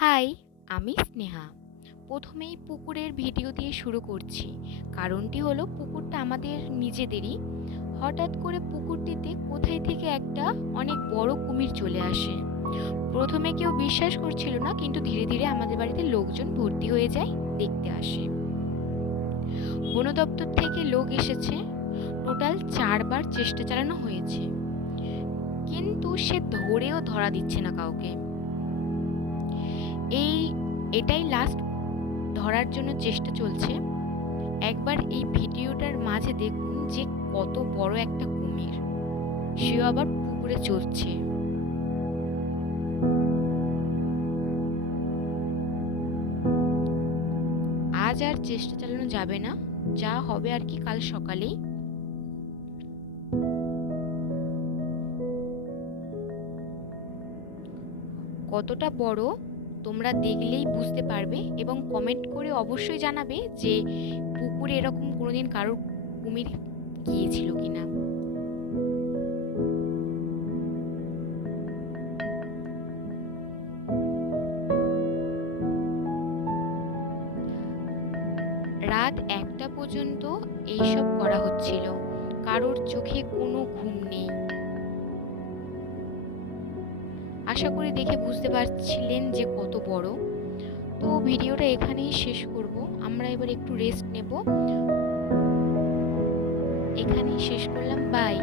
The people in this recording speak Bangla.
হাই, আমি স্নেহা। প্রথমেই পুকুরের ভিডিও দিয়ে শুরু করছি। কারণটি হলো পুকুরটা আমাদের নিজেদেরই। হঠাৎ করে পুকুরটিতে কোথায় থেকে একটা অনেক বড় কুমির চলে আসে। প্রথমে কেউ বিশ্বাস করছিল না, কিন্তু ধীরে ধীরে আমাদের বাড়িতে লোকজন ভর্তি হয়ে যায়, দেখতে আসে। বন দপ্তর থেকে লোক এসেছে। টোটাল 4 বার চেষ্টা চালানো হয়েছে, কিন্তু সে ধরেও ধরা দিচ্ছে না কাউকে। এই এটাই লাস্ট ধরার জন্য চেষ্টা চলছে। একবার এই ভিডিওটার মাঝে দেখুন যে কত বড় একটা কুমির, সেও আবার পুকুরে চলছে। আজ আর চেষ্টা চালানো যাবে না, যা হবে আর কি কাল সকালেই। কতটা বড় তোমরা দেখলেই বুঝতে পারবে, এবং কমেন্ট করে অবশ্যই জানাবে যে পুকুরে এরকম কোনোদিন কারোর কুমির গিয়েছিল কিনা। রাত 1টা পর্যন্ত এইসব করা হচ্ছিল। কারোর চোখে কোনো ঘুম নেই। আশা করি দেখে বুঝতে পারছিলেন যে কত বড়। তো ভিডিওটা এখানেই শেষ করব। আমরা এবার একটু রেস্ট নেব। এখানেই শেষ করলাম, বাই।